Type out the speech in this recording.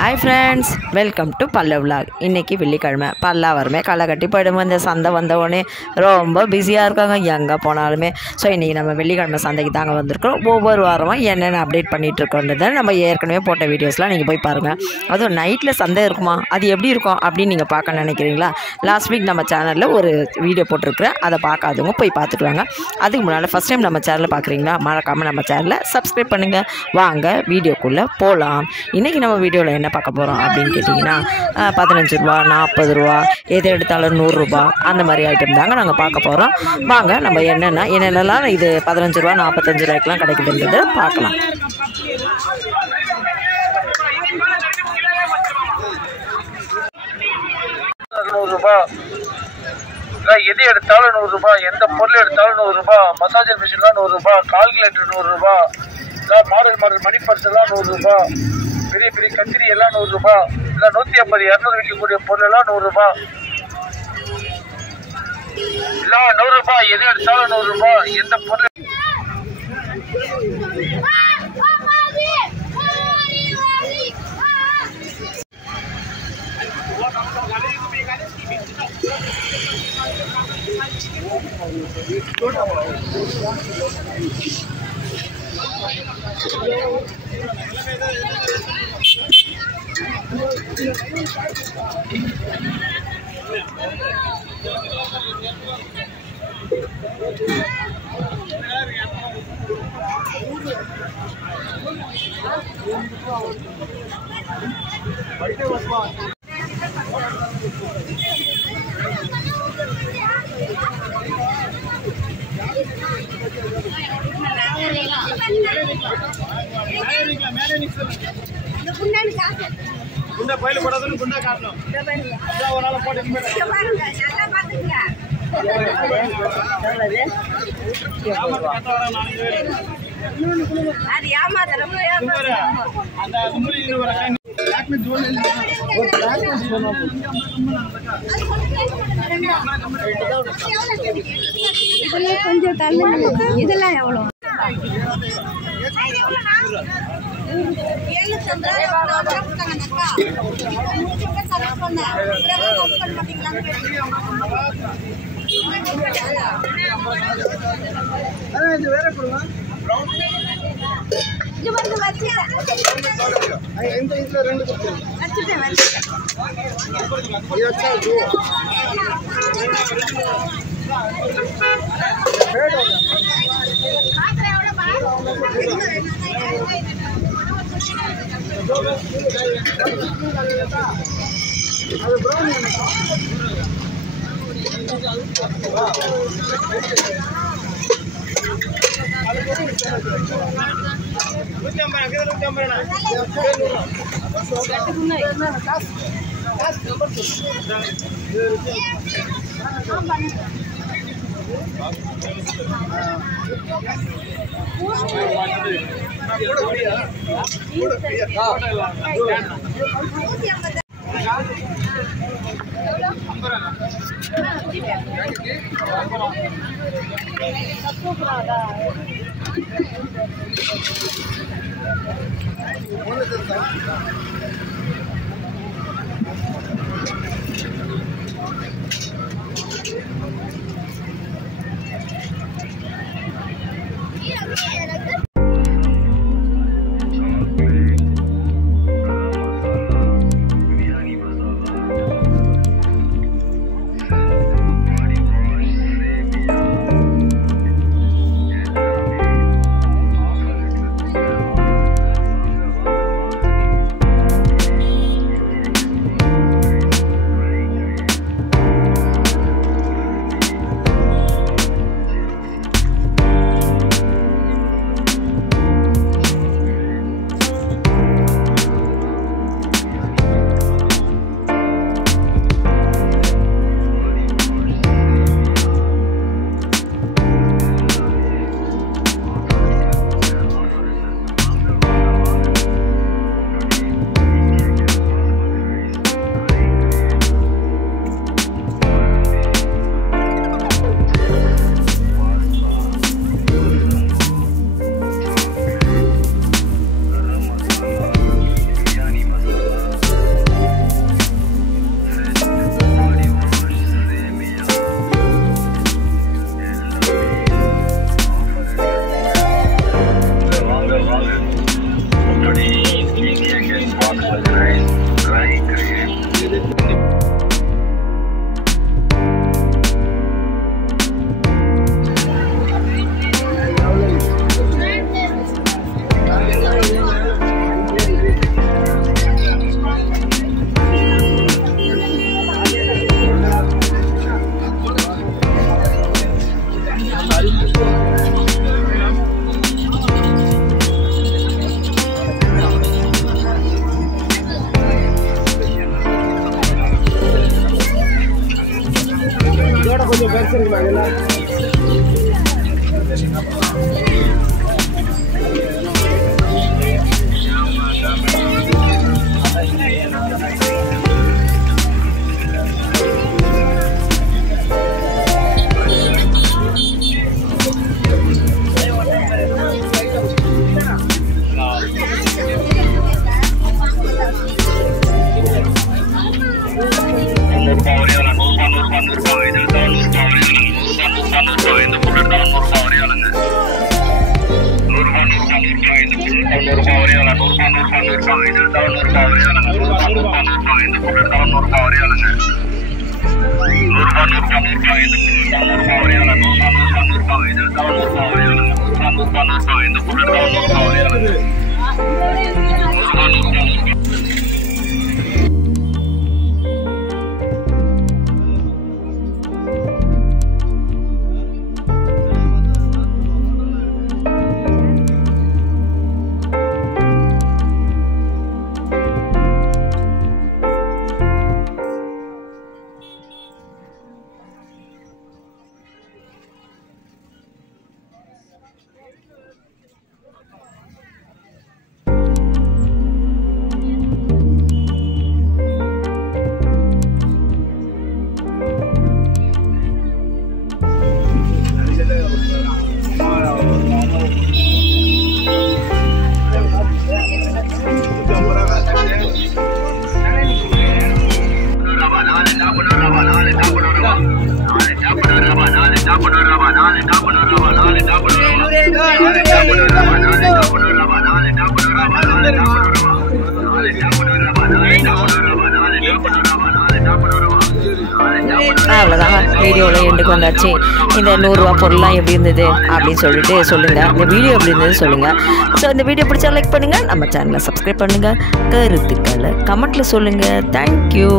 Hi friends, welcome to Palla Vlog. இன்னைக்கு வெள்ளிக்கிழமை பல்லாவரமே களை கட்டி போயிடுமா. இந்த சந்தை வந்தவொடனே ரொம்ப பிஸியாக இருக்காங்க எங்கே போனாலுமே. ஸோ இன்றைக்கி நம்ம வெள்ளிக்கிழமை சந்தைக்கு தாங்க வந்திருக்கிறோம். ஒவ்வொரு வாரமாக என்னென்ன அப்டேட் பண்ணிகிட்டு இருக்கோன்றதை நம்ம ஏற்கனவே போட்ட வீடியோஸ்லாம் நீங்கள் போய் பாருங்கள். அதுவும் நைட்டில் சந்தை இருக்குமா, அது எப்படி இருக்கும் அப்படின்னு நீங்கள் பார்க்க நினைக்கிறீங்களா? லாஸ்ட் வீக் நம்ம சேனலில் ஒரு வீடியோ போட்டிருக்கிறேன், அதை பார்க்காதவங்க போய் பார்த்துட்டு வாங்க. அதுக்கு முன்னால் ஃபஸ்ட் டைம் நம்ம சேனலில் பார்க்குறீங்களா, மறக்காமல் நம்ம சேனலை சப்ஸ்கிரைப் பண்ணுங்கள். வாங்க வீடியோக்குள்ளே போகலாம். இன்றைக்கி நம்ம வீடியோவில் என்ன பார்க்க போகிறோம் அப்படின்னு கேட்டிங்கன்னா, 15 ரூபா 40 ரூபா எது எடுத்தாலும் 100 ரூபா அந்த மாதிரி ஐட்டம் தாங்க நாங்கள் பார்க்க போகிறோம். வாங்க நம்ம என்னென்னலாம் இது 15 ரூபா 45 ரூபாய்க்குலாம் கிடைக்குதுன்றதை பார்க்கலாம். எது எடுத்தாலும் 100 ரூபாய், எந்த பொருள் எடுத்தாலும் 100 ரூபாய், மசாஜர் மிஷின்லாம் 100 ரூபாய், கால்குலேட்டர் 100 ரூபாய், மாடல் மணி பர்ஸ் எல்லாம் 100 ரூபாய், பெரிய பெரிய கத்திரி எல்லாம் 100 ரூபாய், இல்லை 150 200 விற்கக்கூடிய பொருள் எல்லாம் 100 ரூபாய், எல்லாம் 100 ரூபாய். எது எடுத்தாலும் 100 ரூபாய், எந்த பொருள் பயில போடாதுன்னு குண்டா காட்டணும். ஒரு நாள் போட்டு அது ஏமாத்துறோம். கொஞ்சம் தள்ளி இதெல்லாம் எவ்வளோ? அவ்வளோதாங்க, வீடியோவில் எண்டுக்கு வந்தாச்சு. இந்த 100 ரூபா பொருள்லாம் எப்படி இருந்தது அப்படின்னு சொல்லிட்டு சொல்லுங்கள். இந்த வீடியோ எப்படி இருந்தது சொல்லுங்கள். ஸோ இந்த வீடியோ பிடிச்சா லைக் பண்ணுங்கள், நம்ம சேனலை சப்ஸ்கிரைப் பண்ணுங்கள், கருத்துக்களை கமெண்ட்டில் சொல்லுங்கள். தேங்க்யூ.